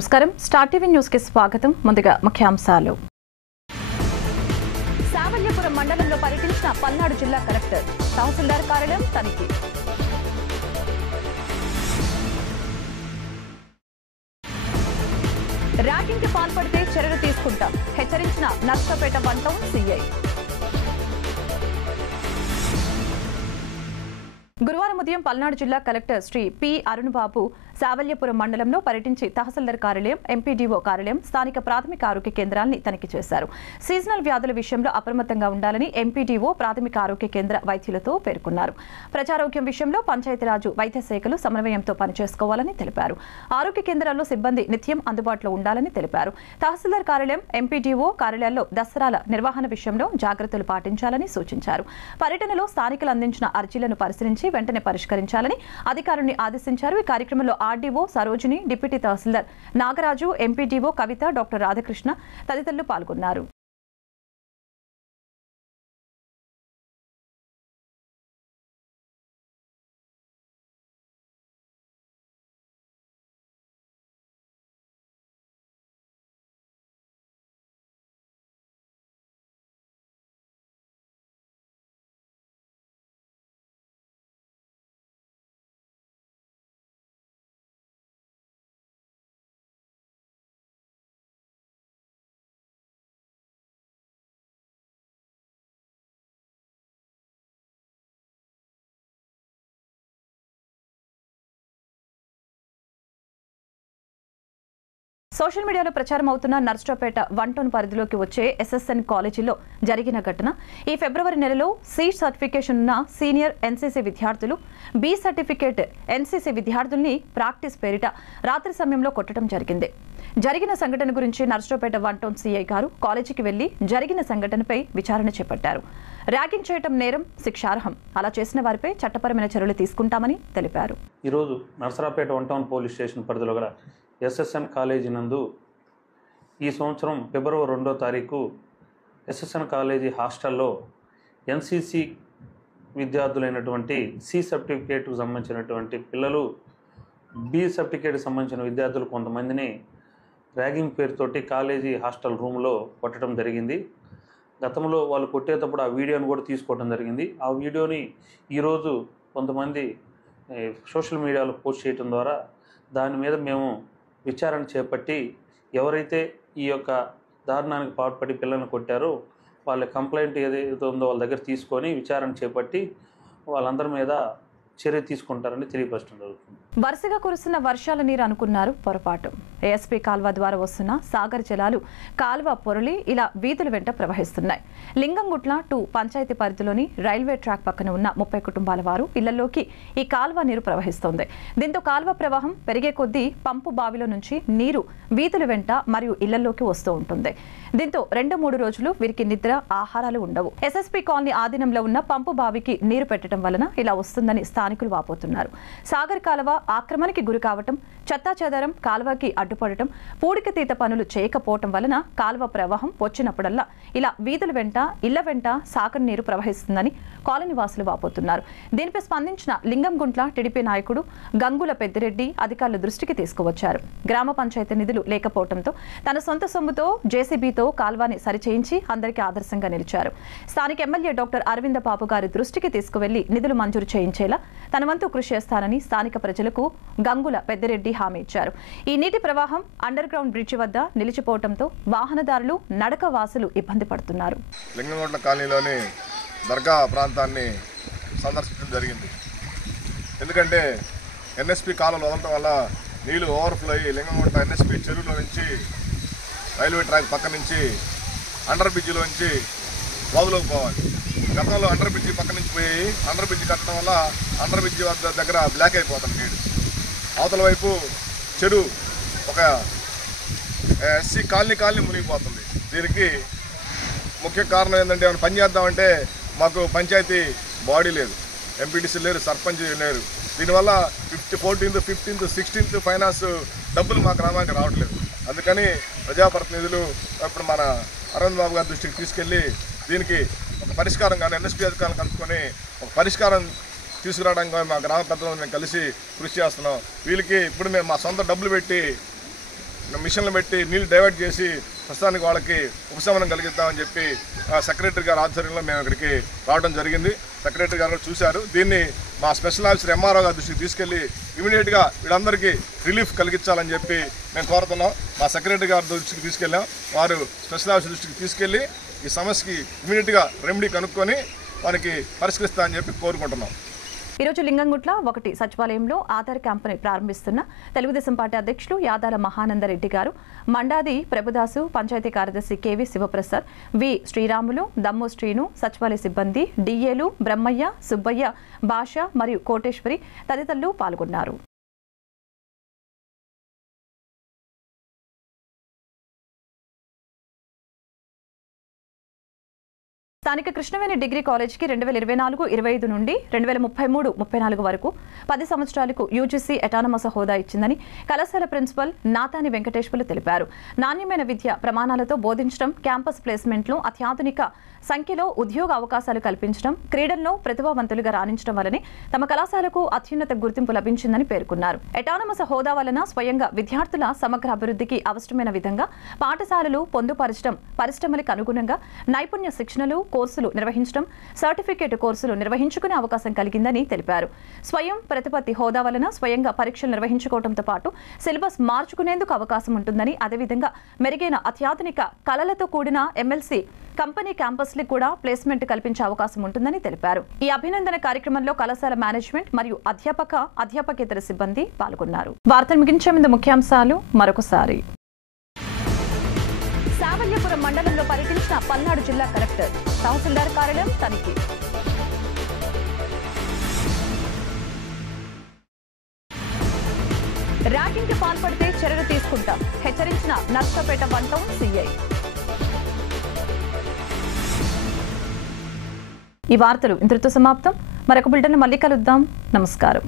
నమస్కారం star TV news కి స్వాగతం. ముందుగా ముఖ్యాంశాలు. సావల్యపురం మండలంలో పర్యటించిన పల్నాడు జిల్లా కలెక్టర్. తహసీల్దార్ కార్యాలయం తనిఖీ. ర్యాగింగ్ కి పాల్పడితే చర్యలు తీసుకుంటాం హెచ్చరించిన నర్సరావుపేట 1 టౌన్ సీఐ. గురువారం ఉదయం పల్నాడు జిల్లా కలెక్టర్ శ్రీ పి అరుణబాబు సావల్యపురం మండలంలో పర్యటించి తహసీల్దార్ కార్యాలయం, ఎంపీడీఓ కార్యాలయం, స్థానిక ప్రాథమిక ఆరోగ్య కేంద్రాన్ని తనిఖీ చేశారు. సీజనల్ వ్యాధుల విషయంలో అప్రమత్తంగా ఉండాలని ఎంపీడీఓ, ప్రాథమిక ఆరోగ్య కేంద్ర వైద్యులతో పేర్కొన్నారు. ప్రజారోగ్యం విషయంలో పంచాయతీరాజు వైద్య శాఖలు సమన్వయంతో పనిచేసుకోవాలని తెలిపారు. ఆరోగ్య కేంద్రాల్లో సిబ్బంది నిత్యం అందుబాటులో ఉండాలని తెలిపారు. తహసీల్దార్ కార్యాలయం, ఎంపీడీఓ కార్యాలయాల్లో దసరాల నిర్వహణ విషయంలో జాగ్రత్తలు పాటించాలని సూచించారు. పర్యటనలో స్థానికులు అందించిన అర్జీలను పరిశీలించి వెంటనే పరిష్కరించాలని అధికారులను ఆదేశించారు. ఈ కార్యక్రమంలో ఆర్డీఓ సరోజిని, డిప్యూటీ తహసీల్దార్ నాగరాజు, ఎంపీడీఓ కవిత, డాక్టర్ రాధాకృష్ణ తదితరులు పాల్గొన్నారు. సోషల్ మీడియాలో ప్రచారం అవుతున్న నర్సరావుపేట 1 టౌన్ పరిధిలోకి వచ్చే ఎస్ఎస్ఎన్ కాలేజీలో జరిగిన ఘటన. ఈ ఫిబ్రవరి నెలలో సి సర్టిఫికేషన్ ఉన్న సీనియర్ ఎన్సీసీ విద్యార్థులు బి సర్టిఫికేట్ ఎన్సీసీ విద్యార్థుల్ని ప్రాక్టీస్ పేరిట రాత్రి సమయంలో కొట్టడం జరిగింది. జరిగిన సంఘటన గురించి నర్సరావుపేట 1 టౌన్ సీఐ గారు కాలేజీకి వెళ్లి జరిగిన సంఘటనపై విచారణ చేపట్టారు. ర్యాగింగ్ చేయడం నేరం, శిక్షార్హం. అలా చేసిన వారిపై చట్టపరమైన చర్యలు తీసుకుంటామని తెలిపారు. ఈరోజు నర్సరావుపేట 1 టౌన్ పోలీస్ స్టేషన్ పరిధిలో గల ఎస్ఎస్ఎన్ కాలేజీ నందు ఈ సంవత్సరం ఫిబ్రవరి 2వ తారీఖు ఎస్ఎస్ఎన్ కాలేజీ హాస్టల్లో ఎన్సీసీ విద్యార్థులైనటువంటి సి సర్టిఫికేట్కు సంబంధించినటువంటి పిల్లలు, బి సర్టిఫికేట్కి సంబంధించిన విద్యార్థులు కొంతమందిని ర్యాగింగ్ పేరుతోటి కాలేజీ హాస్టల్ రూమ్లో కొట్టడం జరిగింది. గతంలో వాళ్ళు కొట్టేటప్పుడు ఆ వీడియోని కూడా తీసుకోవడం జరిగింది. ఆ వీడియోని ఈరోజు కొంతమంది సోషల్ మీడియాలో పోస్ట్ చేయడం ద్వారా దాని మీద మేము విచారణ చేపట్టి ఎవరైతే ఈ యొక్క దారుణానికి పాల్పడి పిల్లల్ని కొట్టారో వాళ్ళ కంప్లైంట్ ఏదైతే ఉందో వాళ్ళ దగ్గర తీసుకొని విచారణ చేపట్టి వాళ్ళందరి మీద చర్య తీసుకుంటారని తెలియపరచడం జరుగుతుంది. వరుసగా కురుస్తున్న వర్షాల నీరు అనుకున్నారు పొరపాటు. ఏఎస్పీ కాల్వ ద్వారా వస్తున్న సాగర్ జలాలు కాల్వ పొరలి ఇలా వీధుల వెంట ప్రవహిస్తున్నాయి. లింగంగుట్ల 2 పంచాయతీ పరిధిలోని రైల్వే ట్రాక్ పక్కన ఉన్న 30 కుటుంబాల వారు ఇళ్లలోకి ఈ కాల్వ నీరు ప్రవహిస్తోంది. దీంతో కాల్వ ప్రవాహం పెరిగే కొద్దీ పంపు బావిలో నుంచి నీరు వీధుల వెంట మరియు ఇళ్లలోకి వస్తూ ఉంటుంది. దీంతో 2-3 రోజులు వీరికి నిద్ర, ఆహారాలు ఉండవు. ఎస్ఎస్పీ కాలనీ ఆధీనంలో ఉన్న పంపు బావికి నీరు పెట్టడం వలన ఇలా వస్తుందని స్థానికులు వాపోతున్నారు. సాగర్ కాలువ ఆక్రమణకి గురి కావటం, చెత్తాచెదారం కాలువకి అడ్డుపడటం, పూడికతీత పనులు చేయకపోవటం వలన కాలువ ప్రవాహం వచ్చినప్పుడల్లా ఇలా వీధుల వెంట, ఇళ్ల వెంట సాగర్ నీరు ప్రవహిస్తుందని కాలనీ వాసులు వాపోతున్నారు. దీనిపై స్పందించిన లింగంగుంట్ల టీడీపీ నాయకుడు గంగుల పెద్దిరెడ్డి అధికారుల దృష్టికి తీసుకువచ్చారు. గ్రామ పంచాయతీ నిధులు లేకపోవడంతో తన సొంత సొమ్ముతో జేసీబీతో కాల్వాని సరిచేయించి అందరికీ ఆదర్శంగా నిలిచారు. స్థానిక ఎమ్మెల్యే డాక్టర్ అరవింద బాబు గారి దృష్టికి తీసుకువెళ్లి నిధులు మంజూరు చేయించేలా తన వంతు కృషి చేస్తానని స్థానిక ప్రజలకు గంగుల పెద్దిరెడ్డి హామీ ఇచ్చారు. ఈ నీటి ప్రవాహం అండర్ గ్రౌండ్ బ్రిడ్జి వద్ద నిలిచిపోవడంతో వాహనదారులు, నడక వాసులు ఇబ్బంది పడుతున్నారు. లింగంగుట్ల కాలనీలోని దర్గా ప్రాంతాన్ని సందర్శించడం జరిగింది. ఎందుకంటే ఎన్ఎస్పీ కాలువలు వదలటం వల్ల నీళ్లు ఓవర్ఫ్లో అయ్యి లింగంగుట్ల ఎన్ఎస్పీ చెరువులో నుంచి రైల్వే ట్రాక్ పక్క నుంచి అండర్ బ్రిడ్జిలో నుంచి వాగులోకి పోవాలి. గతంలో అండర్ బ్రిడ్జి పక్క నుంచి పోయి అండర్ బ్రిడ్జి కట్టడం వల్ల అండర్ బ్రిడ్జి వద్ద దగ్గర బ్లాక్ అయిపోతుంది నీళ్ళు. అవతల వైపు చెరువు ఒక ఎస్సీ కాలనీ మునిగిపోతుంది. దీనికి ముఖ్య కారణం ఏంటంటే ఏమైనా పని చేద్దామంటే మాకు పంచాయతీ బాడీ లేదు, ఎంపీటీసీ లేరు, సర్పంచ్ లేరు. దీనివల్ల 14th, 15th, 16th ఫైనాన్స్ డబ్బులు మా గ్రామానికి రావట్లేదు. అందుకని ప్రజాప్రతినిధులు ఇప్పుడు మన అరవింద్ బాబు గారి దృష్టికి తీసుకెళ్ళి దీనికి ఒక పరిష్కారం కానీ ఎన్ఎస్పీ అధికారులను కలుపుకొని ఒక పరిష్కారం తీసుకురావడానికి మా గ్రామ పెద్దలను మేము కలిసి కృషి చేస్తున్నాం. వీళ్ళకి ఇప్పుడు మేము మా సొంత డబ్బులు పెట్టి మిషన్లు పెట్టి నీళ్లు డైవర్ట్ చేసి ప్రస్తుతానికి వాళ్ళకి ఉపశమనం కలిగిద్దామని చెప్పి సెక్రటరీ గారి ఆధ్వర్యంలో మేము ఇక్కడికి రావడం జరిగింది. సెక్రటరీ గారు కూడా చూశారు. దీన్ని మా స్పెషల్ ఆఫీసర్ ఎంఆర్ఓ గారి దృష్టికి తీసుకెళ్లి ఇమీడియట్గా వీళ్ళందరికీ రిలీఫ్ కలిగించాలని చెప్పి మేము కోరుతున్నాం. మా సెక్రటరీ గారి దృష్టికి తీసుకెళ్ళాం. వారు స్పెషల్ ఆఫీసర్ దృష్టికి తీసుకెళ్లి ఈ సమస్యకి ఇమీడియట్గా రెమెడీ కనుక్కొని వారికి పరిష్కరిస్తామని చెప్పి కోరుకుంటున్నాం. ఈరోజు లింగంగుట్ల 1 సచివాలయంలో ఆధార్ క్యాంపుని ప్రారంభిస్తున్న తెలుగుదేశం పార్టీ అధ్యక్షులు యాదాల మహానందరెడ్డి గారు, మండాది ప్రభుదాసు, పంచాయతీ కార్యదర్శి కేవి శివప్రసాద్, వి శ్రీరాములు, దమ్ము శ్రీను, సచివాలయ సిబ్బంది, డిఏలు బ్రహ్మయ్య, సుబ్బయ్య, భాష మరియు కోటేశ్వరి తదితరులు పాల్గొన్నారు. స్థానిక కృష్ణవేణి డిగ్రీ కాలేజ్కి 2024-25 నుండి 2033-34 వరకు 10 సంవత్సరాలకు యూజీసీ అటానమస్ హోదా ఇచ్చిందని కళాశాల ప్రిన్సిపల్ నాతాని వెంకటేశ్వర్లు తెలిపారు. నాణ్యమైన విద్య ప్రమాణాలతో బోధించడం, క్యాంపస్ ప్లేస్మెంట్లో అత్యాధునిక సంఖ్యలో ఉద్యోగ అవకాశాలు కల్పించడం, క్రీడల్లో ప్రతిభావంతులుగా రాణించడం వల్లనే తమ కళాశాలకు అత్యున్నత గుర్తింపు లభించిందని పేర్కొన్నారు. అటానమస్ హోదా వలన స్వయంగా విద్యార్థుల సమగ్ర అభివృద్ధికి అవసరమైన విధంగా పాఠశాలలు పొందుపరచడం, పరిశ్రమలకు అనుగుణంగా నైపుణ్య శిక్షణలు, కోర్సులు నిర్వహించడం, సర్టిఫికేట్ కోర్సులు నిర్వహించుకునే అవకాశం కలిగిందని తెలిపారు. స్వయం ప్రతిపత్తి హోదా వలన స్వయంగా పరీక్షలు నిర్వహించుకోవడంతో పాటు సిలబస్ మార్చుకునేందుకు అవకాశం ఉంటుందని, అదేవిధంగా మెరుగైన అత్యాధునిక కళలతో కూడిన ఎమ్మెల్సీ కంపెనీ క్యాంపస్లకు కూడా ప్లేస్మెంట్ కల్పించే అవకాశం ఉంటుందని తెలిపారు. ఈ అభినందన కార్యక్రమంలో కళాశాల మేనేజ్మెంట్ మరియు అధ్యాపకేతర సిబ్బంది పాల్గొన్నారు. వార్తలు ముగించే ముందు ముఖ్యాంశాలు మరొకసారి. సావల్యపురం మండలంలో పర్యటించిన పల్నాడు జిల్లా కలెక్టర్, తహసీల్దార్ కార్యాలయం తనిఖీ. ర్యాగింగ్కి పాల్పడితే చర్యలు తీసుకుంటాం, హెచ్చరించిన నర్సపేట 1 టౌన్ సీఐ. ఈ వార్తలు ఇంతటితో సమాప్తం. మరొక బులెటిన్ మళ్ళీ కలుద్దాం. నమస్కారం.